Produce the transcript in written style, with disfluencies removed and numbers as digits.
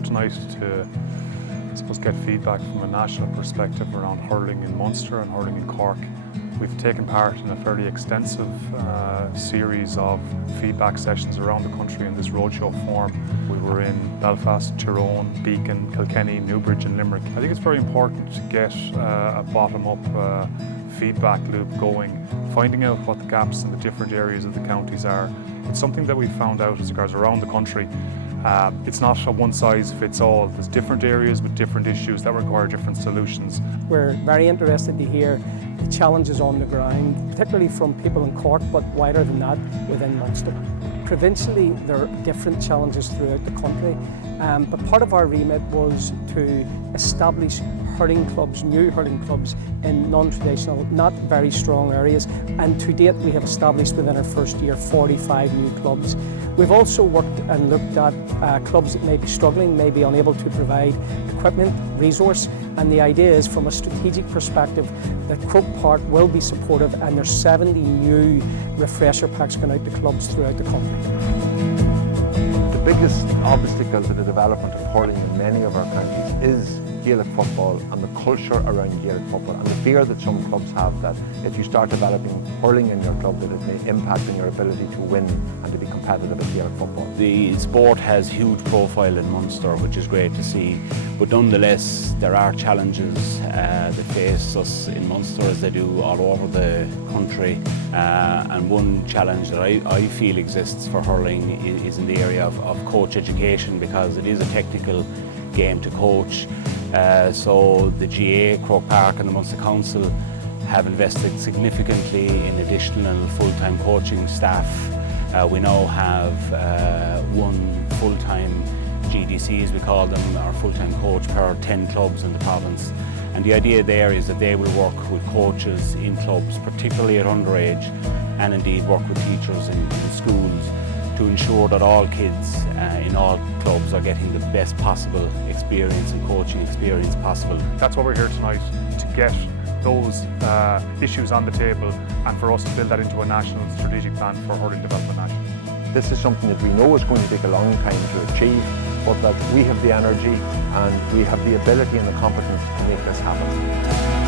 here tonight to, I suppose, get feedback from a national perspective around hurling in Munster and hurling in Cork. We've taken part in a fairly extensive series of feedback sessions around the country in this roadshow form. We were in Belfast, Tyrone, Beacon, Kilkenny, Newbridge and Limerick. I think it's very important to get a bottom-up feedback loop going, finding out what the gaps in the different areas of the counties are. It's something that we've found out as regards around the country. It's not a one-size-fits-all. There's different areas with different issues that require different solutions. We're very interested to hear the challenges on the ground, particularly from people in Cork, but wider than that within Munster. Provincially, there are different challenges throughout the country, but part of our remit was to establish hurling clubs, new hurling clubs in non-traditional, not very strong areas, and to date we have established within our first year 45 new clubs. We've also worked and looked at clubs that may be struggling, may be unable to provide equipment, resource, and the idea is from a strategic perspective that Croke Park will be supportive, and there's 70 new refresher packs going out to clubs throughout the country. The biggest obstacle to the development of hurling in many of our counties is Gaelic football and the culture around Gaelic football, and the fear that some clubs have that if you start developing hurling in your club that it may impact on your ability to win and to be competitive at Gaelic football. The sport has huge profile in Munster, which is great to see, but nonetheless there are challenges that face us in Munster as they do all over the country, and one challenge that I feel exists for hurling is in the area of coach education, because it is a technical game to coach. So the GA, Croke Park and the Munster Council have invested significantly in additional full-time coaching staff. We now have one full-time GDC, as we call them, our full-time coach per 10 clubs in the province. And the idea there is that they will work with coaches in clubs, particularly at underage, and indeed work with teachers in schools to ensure that all kids in all clubs are getting the best possible experience and coaching experience possible. That's why we're here tonight, to get those issues on the table and for us to build that into a national strategic plan for hurling development nationally. This is something that we know is going to take a long time to achieve, but that we have the energy and we have the ability and the competence to make this happen.